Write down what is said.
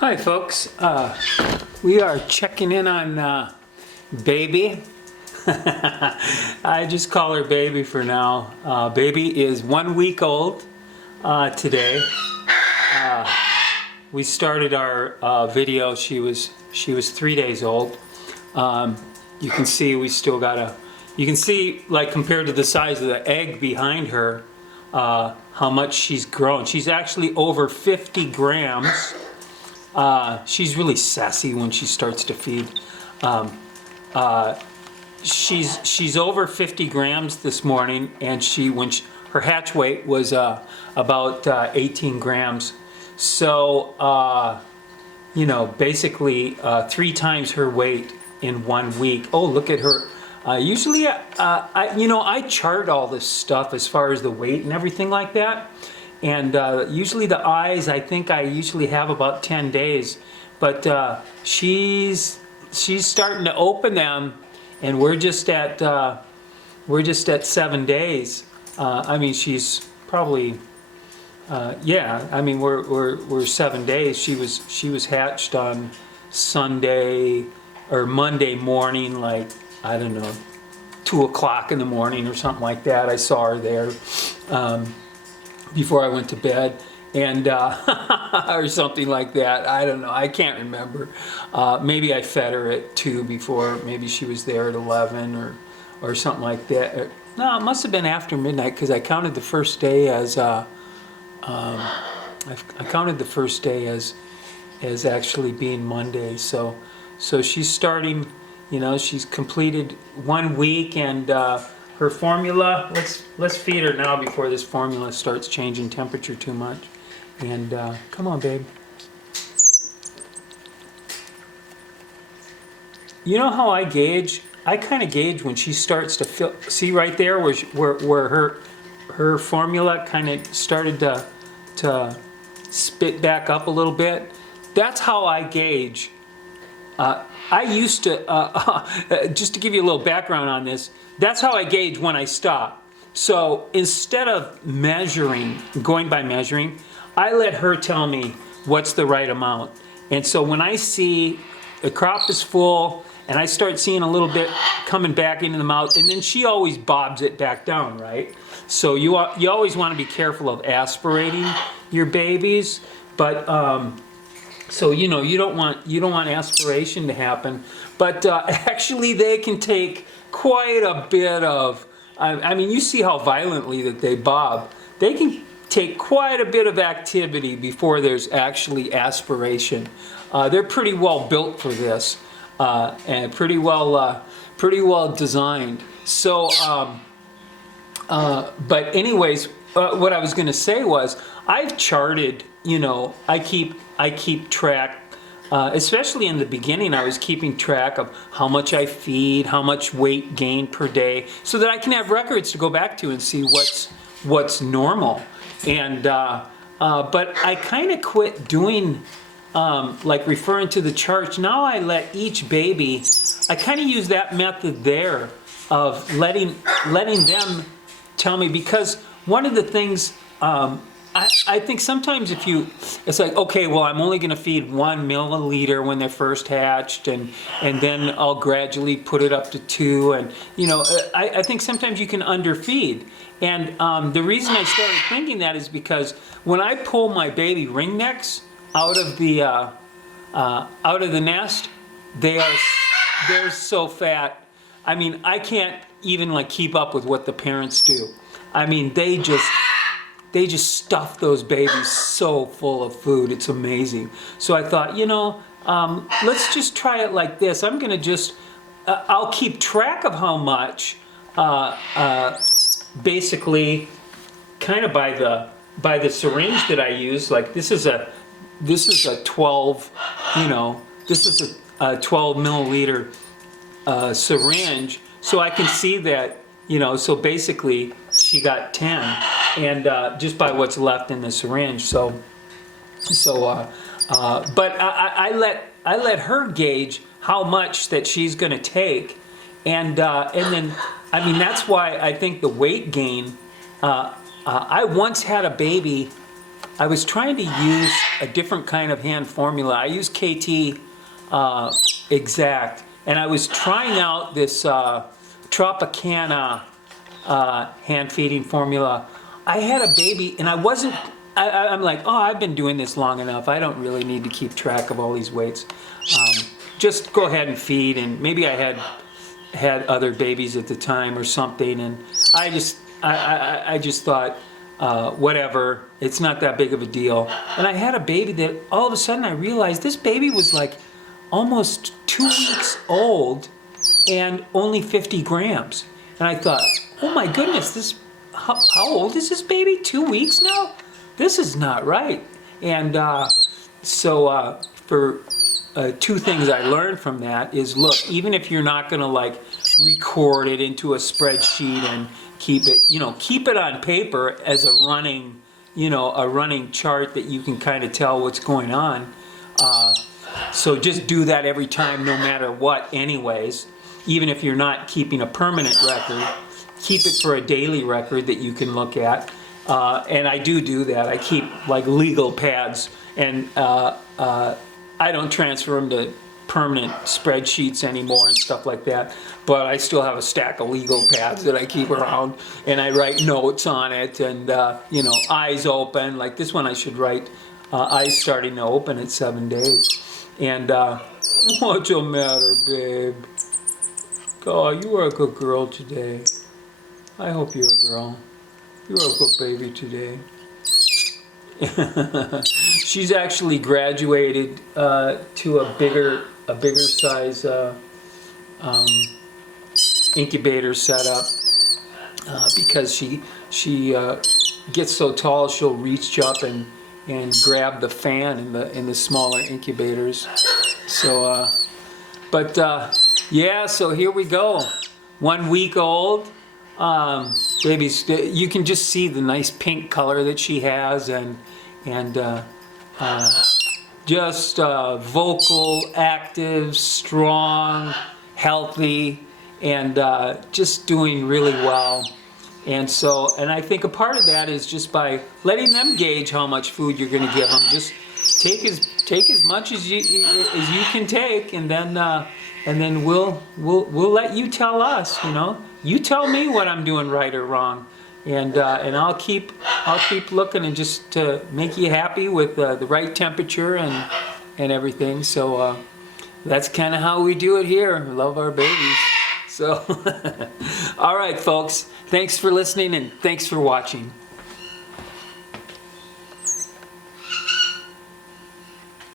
Hi folks, we are checking in on Baby. I just call her Baby for now. Baby is 1 week old today. We started our video, she was 3 days old. You can see we still got you can see, like, compared to the size of the egg behind her, how much she's grown. She's actually over 50 grams. She's really sassy when she starts to feed. She's over 50 grams this morning, and her hatch weight was about 18 grams. So you know, basically 3 times her weight in 1 week. Oh, look at her. Usually, I chart all this stuff as far as the weight and everything like that. And usually the eyes, I think I usually have about 10 days, but she's starting to open them, and we're just at 7 days. I mean, she's probably yeah. I mean, we're 7 days. She was hatched on Sunday or Monday morning, like, I don't know, 2 o'clock in the morning or something like that. I saw her there. Before I went to bed, and or something like that. I don't know. I can't remember. Maybe I fed her at 2 before. Maybe she was there at 11 or something like that. No, it must have been after midnight, because I counted the first day as I counted the first day as actually being Monday. So she's starting. You know, she's completed 1 week, and her formula, let's feed her now before this formula starts changing temperature too much. And come on, babe. You know how I gauge? I kind of gauge when she starts to feel. See right there where her formula kind of started to spit back up a little bit. That's how I gauge. I used to, just to give you a little background on this, that's how I gauge when I stop. So instead of going by measuring, I let her tell me what's the right amount. And so when I see the crop is full and I start seeing a little bit coming back into the mouth, and then she always bobs it back down, right? So you always want to be careful of aspirating your babies, but so you know, you don't want aspiration to happen, but actually they can take quite a bit of. I mean, you see how violently that they bob. They can take quite a bit of activity before there's actually aspiration. They're pretty well built for this, and pretty well designed. So, but anyways, what I was going to say was, I've charted. You know, I keep track, especially in the beginning. I was keeping track of how much I feed, how much weight gain per day, so that I can have records to go back to and see what's normal. And but I kind of quit doing like referring to the charts. Now I let each baby. I kind of use that method there of letting them tell me, because one of the things. I think sometimes it's like, okay, well, I'm only going to feed 1 milliliter when they're first hatched, and then I'll gradually put it up to 2, and you know, I think sometimes you can underfeed, and the reason I started thinking that is because when I pull my baby ringnecks out of the nest, they're so fat. I mean, I can't even like keep up with what the parents do. I mean, they just stuff those babies so full of food. It's amazing. So I thought, you know, let's just try it like this. I'm going to just, I'll keep track of how much, basically, kind of by the syringe that I use. Like this is a 12, you know, this is a 12 milliliter syringe. So I can see that, you know, so basically she got 10, and just by what's left in the syringe. But I let her gauge how much that she's going to take, and then, I mean, that's why I think the weight gain. I once had a baby I was trying to use a different kind of hand formula. I use KT Exact, and I was trying out this Tropicana hand feeding formula. I had a baby, and I'm like, oh, I've been doing this long enough. I don't really need to keep track of all these weights. Just go ahead and feed, and maybe I had other babies at the time or something, and I just thought, whatever, it's not that big of a deal. And I had a baby that all of a sudden I realized this baby was like almost 2 weeks old and only 50 grams. And I thought, oh my goodness, how old is this baby? 2 weeks now? This is not right. And so for two things I learned from that is, look, even if you're not going to like record it into a spreadsheet and keep it on paper as a running, a running chart that you can kind of tell what's going on. So just do that every time, no matter what anyways. Even if you're not keeping a permanent record, keep it for a daily record that you can look at. And I do that. I keep like legal pads, and I don't transfer them to permanent spreadsheets anymore and stuff like that. But I still have a stack of legal pads that I keep around, and I write notes on it, and eyes open. Like this one, I should write eyes starting to open at 7 days. And what's the matter, babe? Oh, you were a good girl today. I hope you're a girl. You were a good baby today. She's actually graduated to a bigger size incubator setup because she gets so tall she'll reach up and grab the fan in the smaller incubators. So, yeah. So here we go. 1 week old. Babies, you can just see the nice pink color that she has, and just vocal, active, strong, healthy, and just doing really well. And I think a part of that is just by letting them gauge how much food you're going to give them. Just take as much as you can take, and then we'll let you tell us. You tell me what I'm doing right or wrong, and I'll keep looking and just to make you happy with the right temperature and everything. So that's kind of how we do it here. We love our babies. So all right, folks. Thanks for listening, and thanks for watching.